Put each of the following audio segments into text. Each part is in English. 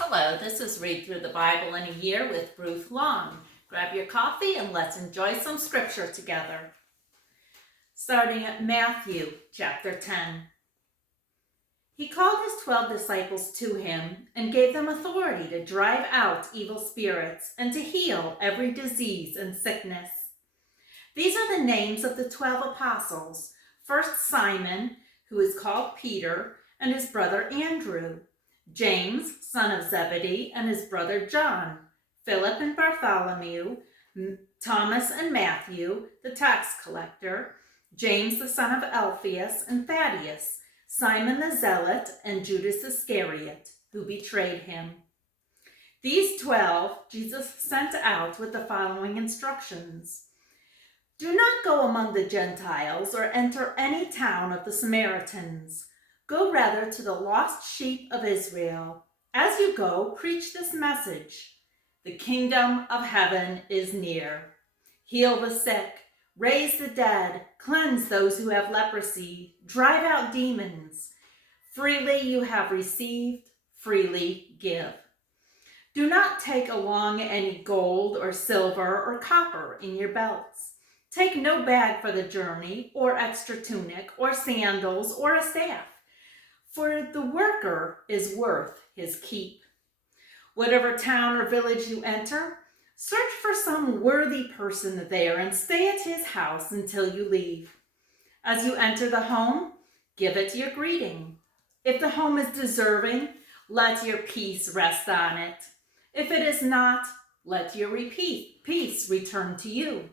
Hello, this is Read Through the Bible in a Year with Ruth Long. Grab your coffee and let's enjoy some scripture together. Starting at Matthew chapter 10. He called his 12 disciples to him and gave them authority to drive out evil spirits and to heal every disease and sickness. These are the names of the 12 apostles. First Simon, who is called Peter, and his brother Andrew. James, son of Zebedee, and his brother John, Philip and Bartholomew, Thomas and Matthew, the tax collector, James the son of Alphaeus and Thaddeus, Simon the Zealot, and Judas Iscariot, who betrayed him. These 12 Jesus sent out with the following instructions. Do not go among the Gentiles or enter any town of the Samaritans. Go rather to the lost sheep of Israel. As you go, preach this message. The kingdom of heaven is near. Heal the sick, raise the dead, cleanse those who have leprosy, drive out demons. Freely you have received, freely give. Do not take along any gold or silver or copper in your belts. Take no bag for the journey, or extra tunic, or sandals, or a staff. For the worker is worth his keep. Whatever town or village you enter, search for some worthy person there and stay at his house until you leave. As you enter the home, give it your greeting. If the home is deserving, let your peace rest on it. If it is not, let your peace return to you.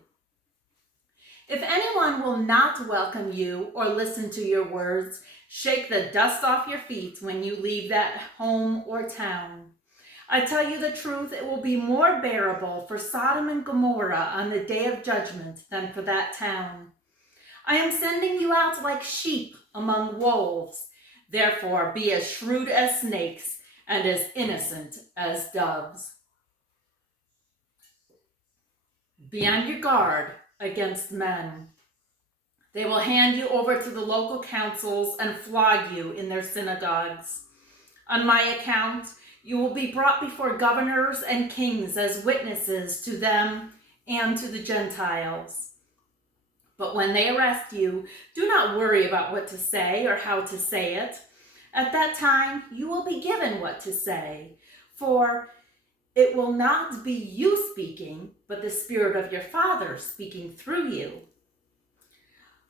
If anyone will not welcome you or listen to your words, shake the dust off your feet when you leave that home or town. I tell you the truth, it will be more bearable for Sodom and Gomorrah on the day of judgment than for that town. I am sending you out like sheep among wolves. Therefore, be as shrewd as snakes and as innocent as doves. Be on your guard against men. They will hand you over to the local councils and flog you in their synagogues. On my account, you will be brought before governors and kings as witnesses to them and to the Gentiles. But when they arrest you, do not worry about what to say or how to say it. At that time, you will be given what to say, for it will not be you speaking, but the Spirit of your Father speaking through you.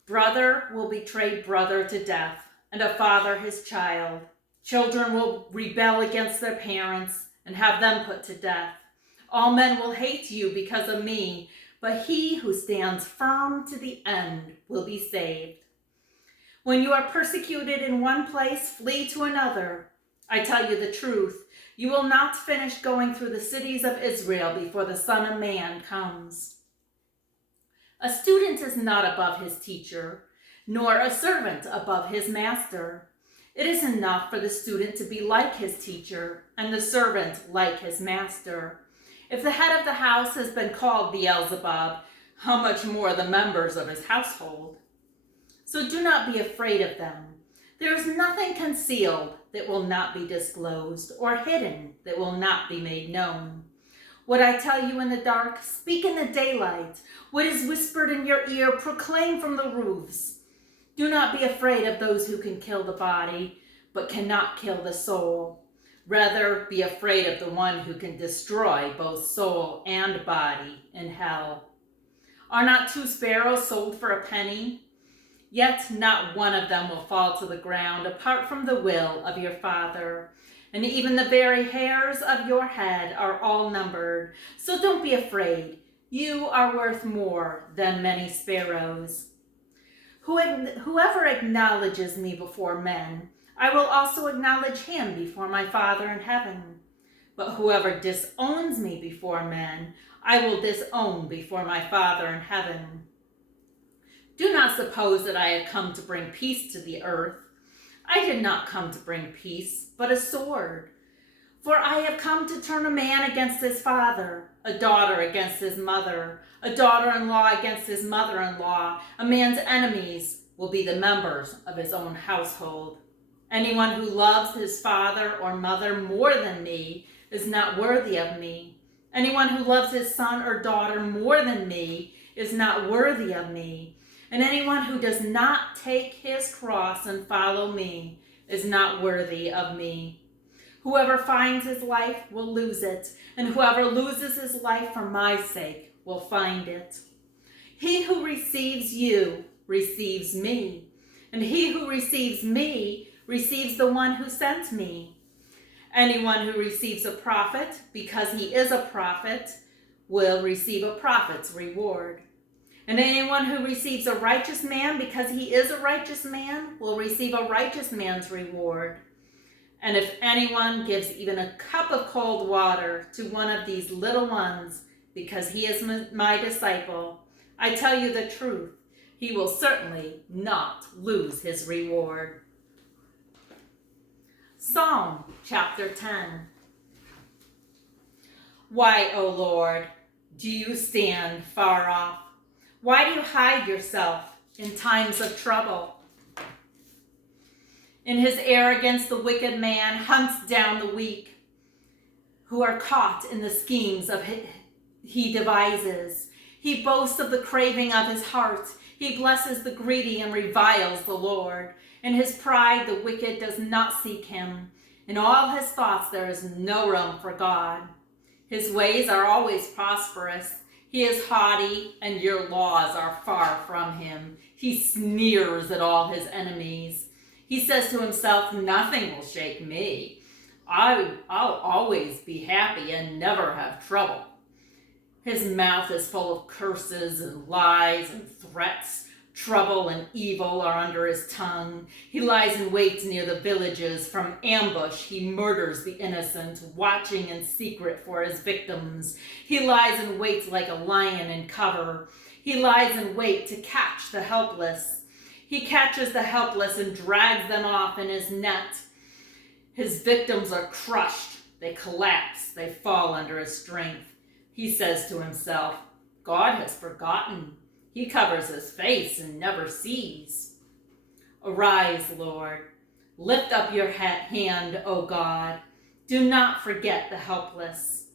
Brother will betray brother to death, and a father his child. Children will rebel against their parents and have them put to death. All men will hate you because of me, but he who stands firm to the end will be saved. When you are persecuted in one place, flee to another. I tell you the truth, you will not finish going through the cities of Israel before the Son of Man comes. A student is not above his teacher, nor a servant above his master. It is enough for the student to be like his teacher, and the servant like his master. If the head of the house has been called Beelzebub, how much more the members of his household? So do not be afraid of them. There is nothing concealed that will not be disclosed, or hidden that will not be made known. What I tell you in the dark, speak in the daylight. What is whispered in your ear, proclaim from the roofs. Do not be afraid of those who can kill the body, but cannot kill the soul. Rather, be afraid of the one who can destroy both soul and body in hell. Are not 2 sparrows sold for a penny? Yet not one of them will fall to the ground apart from the will of your Father. And even the very hairs of your head are all numbered. So don't be afraid. You are worth more than many sparrows. Whoever acknowledges me before men, I will also acknowledge him before my Father in heaven. But whoever disowns me before men, I will disown before my Father in heaven. Do not suppose that I have come to bring peace to the earth. I did not come to bring peace, but a sword. For I have come to turn a man against his father, a daughter against his mother, a daughter-in-law against his mother-in-law. A man's enemies will be the members of his own household. Anyone who loves his father or mother more than me is not worthy of me. Anyone who loves his son or daughter more than me is not worthy of me. And anyone who does not take his cross and follow me is not worthy of me. Whoever finds his life will lose it, and whoever loses his life for my sake will find it. He who receives you receives me, and he who receives me receives the one who sent me. Anyone who receives a prophet because he is a prophet will receive a prophet's reward. And anyone who receives a righteous man because he is a righteous man will receive a righteous man's reward. And if anyone gives even a cup of cold water to one of these little ones because he is my disciple, I tell you the truth, he will certainly not lose his reward. Psalm chapter 10. Why, O Lord, do you stand far off? Why do you hide yourself in times of trouble? In his arrogance, the wicked man hunts down the weak who are caught in the schemes of he devises. He boasts of the craving of his heart. He blesses the greedy and reviles the Lord. In his pride, the wicked does not seek him. In all his thoughts, there is no room for God. His ways are always prosperous. He is haughty, and your laws are far from him. He sneers at all his enemies. He says to himself, nothing will shake me. I'll always be happy and never have trouble. His mouth is full of curses and lies and threats. Trouble and evil are under his tongue. He lies in wait near the villages. From ambush, he murders the innocent, watching in secret for his victims. He lies in wait like a lion in cover. He lies in wait to catch the helpless. He catches the helpless and drags them off in his net. His victims are crushed. They collapse. They fall under his strength. He says to himself, God has forgotten. He covers his face and never sees. Arise, Lord. Lift up your hand, O God. Do not forget the helpless.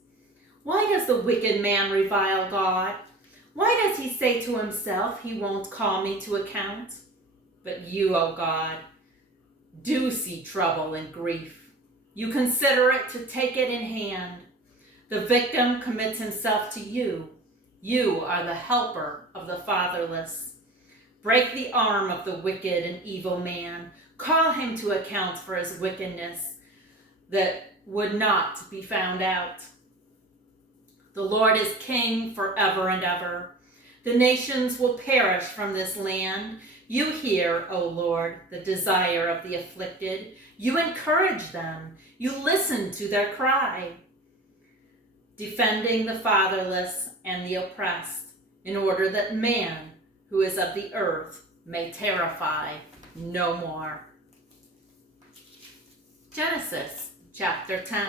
Why does the wicked man revile God? Why does he say to himself, he won't call me to account? But you, O God, do see trouble and grief. You consider it to take it in hand. The victim commits himself to you. You are the helper of the fatherless. Break the arm of the wicked and evil man. Call him to account for his wickedness that would not be found out. The Lord is king forever and ever. The nations will perish from this land. You hear, O Lord, the desire of the afflicted. You encourage them. You listen to their cry. Defending the fatherless and the oppressed, in order that man who is of the earth may terrify no more. Genesis chapter 10.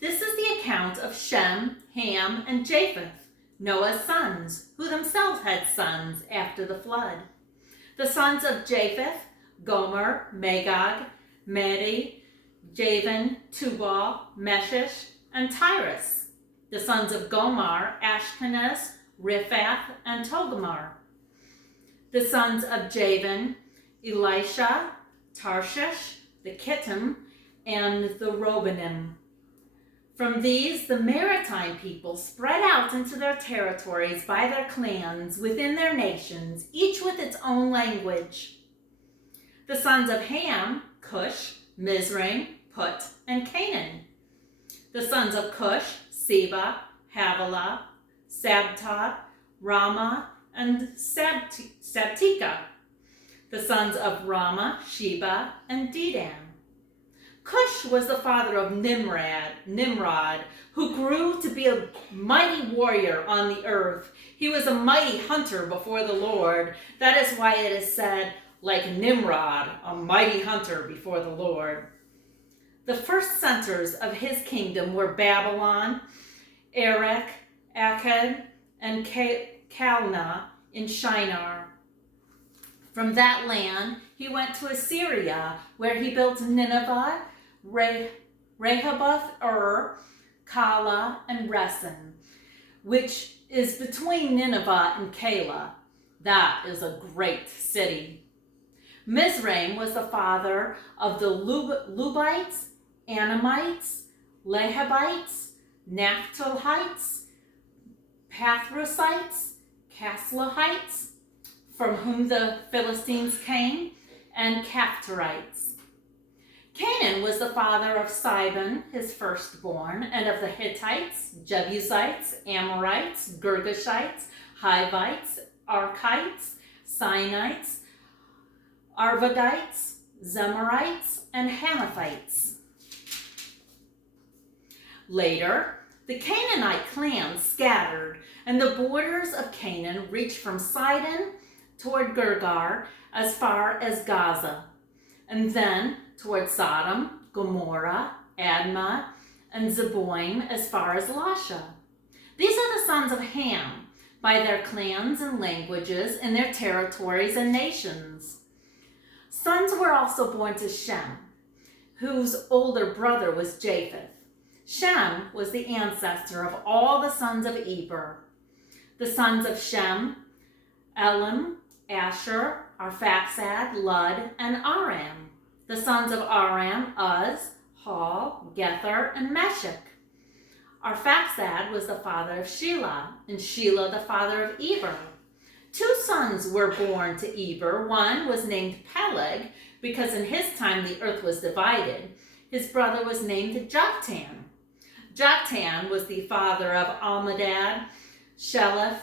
This is the account of Shem, Ham, and Japheth, Noah's sons, who themselves had sons after the flood. The sons of Japheth, Gomer, Magog, Madai, Javan, Tubal, Meshish, and Tyrus. The sons of Gomer, Ashkenaz, Riphath, and Togarmah. The sons of Javan, Elisha, Tarshish, the Kittim, and the Robinim. From these, the maritime people spread out into their territories by their clans within their nations, each with its own language. The sons of Ham, Cush, Mizraim, Put, and Canaan. The sons of Cush, Seba, Havilah, Sabta, Rama, and Sabtika. The sons of Rama, Sheba, and Dedan. Cush was the father of Nimrod, who grew to be a mighty warrior on the earth. He was a mighty hunter before the Lord. That is why it is said, like Nimrod, a mighty hunter before the Lord. The first centers of his kingdom were Babylon, Erech, Akkad, and Calneh in Shinar. From that land, he went to Assyria, where he built Nineveh, Rehoboth, Kala, and Resen, which is between Nineveh and Kala. That is a great city. Mizraim was the father of the Lubites, Anamites, Lehabites, Naphtalites, Pathrusites, Caslahites, from whom the Philistines came, and Caphtorites. Canaan was the father of Sidon, his firstborn, and of the Hittites, Jebusites, Amorites, Girgashites, Hivites, Archites, Sinites, Arvadites, Zemarites, and Hanaphites. Later, the Canaanite clans scattered, and the borders of Canaan reached from Sidon toward Gergar as far as Gaza, and then toward Sodom, Gomorrah, Admah, and Zeboim as far as Lasha. These are the sons of Ham, by their clans and languages, in their territories and nations. Sons were also born to Shem, whose older brother was Japheth. Shem was the ancestor of all the sons of Eber. The sons of Shem: Elam, Asher, Arphaxad, Lud, and Aram. The sons of Aram: Uz, Hul, Gether, and Meshech. Arphaxad was the father of Shelah, and Shelah the father of Eber. 2 sons were born to Eber. One was named Peleg, because in his time the earth was divided. His brother was named Joktan. Joktan was the father of Almadad, Sheleph,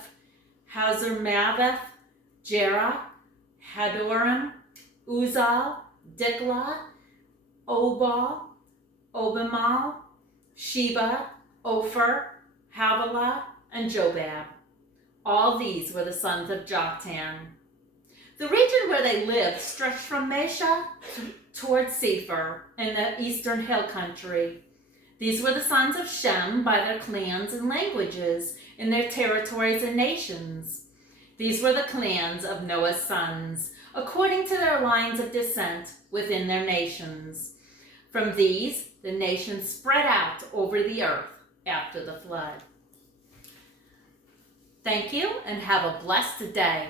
Hazarmaveth, Jerah, Hadoram, Uzal, Diklah, Obal, Obimal, Sheba, Ophir, Havilah, and Jobab. All these were the sons of Joktan. The region where they lived stretched from Mesha toward Sephir in the eastern hill country. These were the sons of Shem by their clans and languages, in their territories and nations. These were the clans of Noah's sons, according to their lines of descent within their nations. From these, the nations spread out over the earth after the flood. Thank you, and have a blessed day.